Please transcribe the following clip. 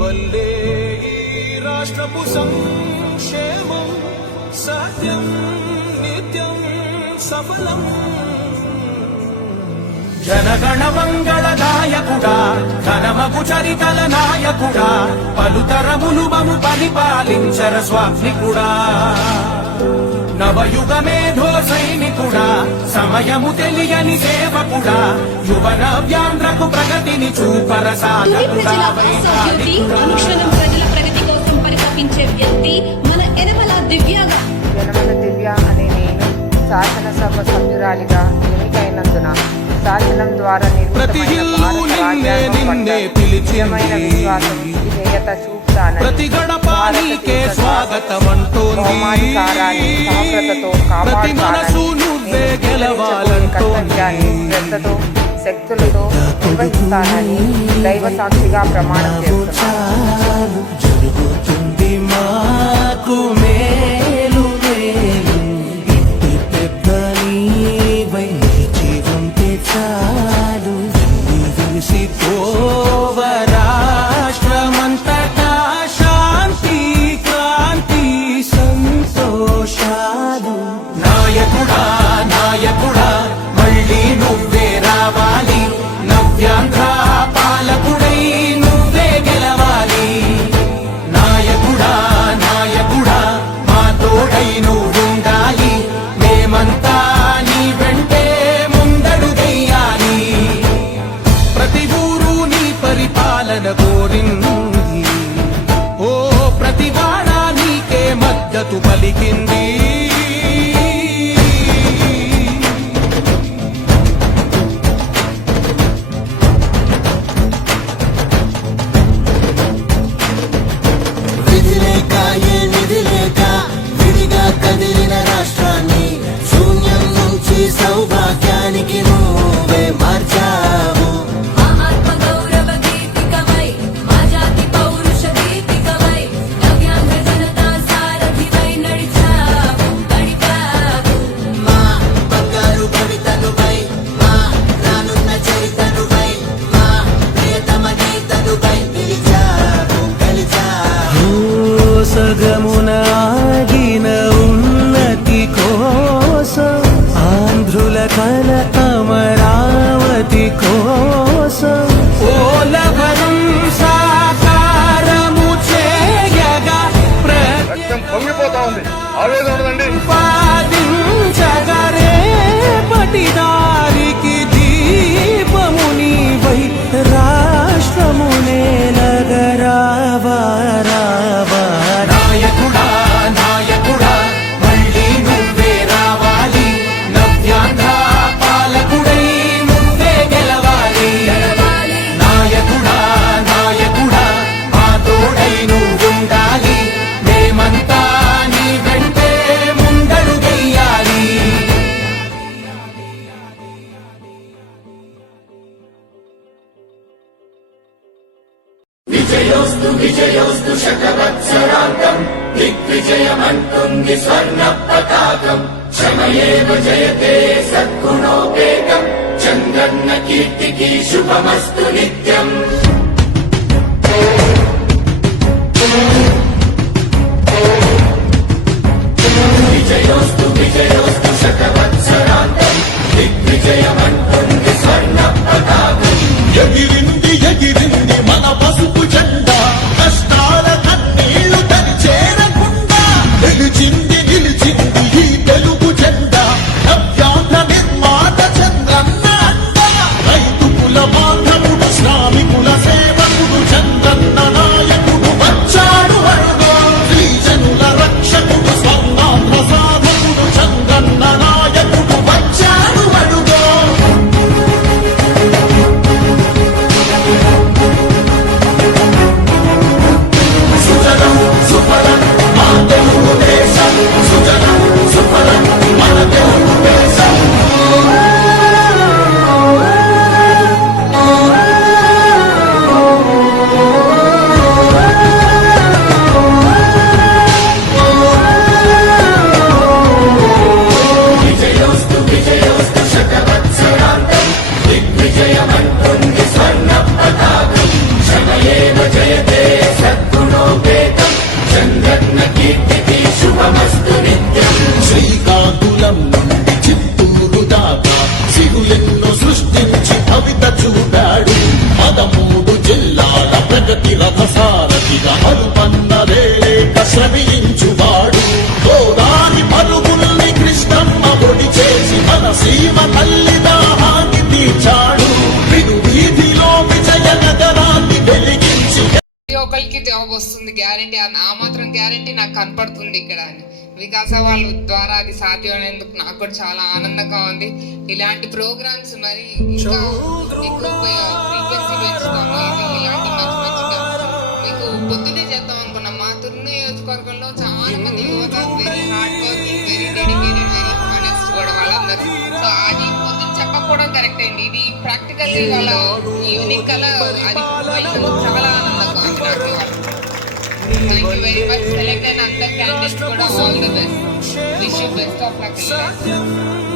వల్లే ఈ రాష్ట్రపు సంక్షేమం సత్యం నిత్యం సఫలం. జనగణ మంగళ నాయకుడా ఘనమగు చరితల నాయకుడా పలుతరములు మము పరిపాలించర స్వామికుడా. నవయుగ మేధో సైనికుడా సమయము తెలియని సేవకుడా యువన వ్యాంధ్రకు ప్రగతిని చూపర సాధకుడా. అనుక్షణం ప్రజల ప్రగతి కోసం పరితపించే వ్యక్తి మన యనమల దివ్య అనే నేను శాసనసభ సభ్యురాలిగా ఎన్నికైనందున శాసనం ద్వారా నిర్మితమైన భారత రాజ్యాంగం పట్ల నిజమైన విశ్వాసం విధేయత చూపుతానని సోమాధికారాన్ని సమగ్రతతో కాపాడుతానని కర్తవ్యాన్ని శ్రద్ధతో శక్తులతో నిర్వహిస్తానని దైవ సాక్షిగా ప్రమాణం చేస్తున్నాను. రాష్ట్రమంతటా శాంతి క్రాంతి సంతోషాలు. నాయకుడా నాయకుడా మళ్ళీ నువ్వే రావాలి. నవ్యాంధ్ర పాలకుడై నువ్వే గెలవాలి. నాయకుడా నాయకుడా మా తోడై నువ్వుండాలి. మేమంతా నీ వెంటే ముందడుగెయ్యాలి. ప్రతి ఊరు నీ పరిపాలన కోరింది. ఓ ప్రతి వాడ నీకే మద్దతు పలికింది. సౌభాగ్యానికి నువ్వే మార్చావు. మా ఆత్మ గౌరవ గీతికవై మా జాతి పౌరుష గీతికవై నవ్యాంధ్ర జనతా సారథివై నడిచావు గడిపావు. మా బంగారు కవితనువై మా రానున్న చరితనువై మా ప్రియతమ గీతనువై పిలిచావు గెలిచావు. సగమున ఆగిన ఉన్నతి కోసం ఆంధ్రుల కల అమరావతి కోసం పోలవరం సాకారము చేయగా పొంగిపోతా ఉంది. ఆవేదన ఉందండి. పాదించగరే పటిదారికి దీపము నీవై రాష్ట్రమునే నగరావా రావా. నాయకుడా నాయకుడా మళ్ళీ నువ్వే రావాలి. నవ్యాంధ్ర పాలకుడై నువ్వే గెలవాలి. నాయకుడా నాయకుడా మా తోడై నువ్వుండాలి. మేమంతా నీ వెంటే ముందడుగెయ్యాలి. విజయోస్తు విజయోస్తు శతవత్సరాంతం దిగ్విజయమంటుంది స్వర్ణ పతాకం. క్షమయేవ జయతే సద్గుణోపేతం చంద్రన్న కీర్తికి శుభమస్తు నిత్యం. విజయోస్తు విజయోస్తు శతవత్సరాంతం దిగ్విజయమంటుంది స్వర్ణ పతాకం. ఎగిరింది ఎగిరింది మన పసుపు జెండా కష్టాల కన్నీళ్లు చేరకుండా నిలిచింది నిలిచింది ఈ తెలుగు జెండా. నవ్యాంధ్ర నిర్మాత చంద్రన్న అండ రైతు కుల బాంధవుడు శ్రామికుల సేవకుడు చంద్రన్న నాయకుడు వచ్చాడు అడుగో. శ్రీజనుల రక్షకుడు స్వర్ణాంధ్ర సాధకుడు చంద్రన్న నాయకుడు వచ్చాడు అడుగో. జాబ్ వస్తుంది గ్యారంటీ, ఆ మాత్రం గ్యారంటీ నాకు కనపడుతుంది ఇక్కడ అని. వికాస వాళ్ళ ద్వారా అది సాధ్యమైనందుకు నాకు కూడా చాలా ఆనందంగా ఉంది. ఇలాంటి ప్రోగ్రామ్స్ మరి ఇంకా ఎక్కువ ఫ్రీక్వెన్సీ పెంచుతాము. ఇలాంటి మంచి మంచిగా మీకు పొద్దునే చేద్దాం అనుకున్నాం. మా తుర్రు నియోజకవర్గంలో చాలా మంది యువత very hard working, very dedicated, very honest కూడా వాళ్ళందరూ. సో అది పొద్దున చెప్పకపోవడం కరెక్ట్ అయింది. ఇది ప్రాక్టికల్ వాళ్ళ ఈవినింగ్ కల్లా అది చాలా ఆనందంగా ఉంది నాకు ఇవాళ. Thank you very much. Select and other candidates కూడా all the best. Wish you best of luck.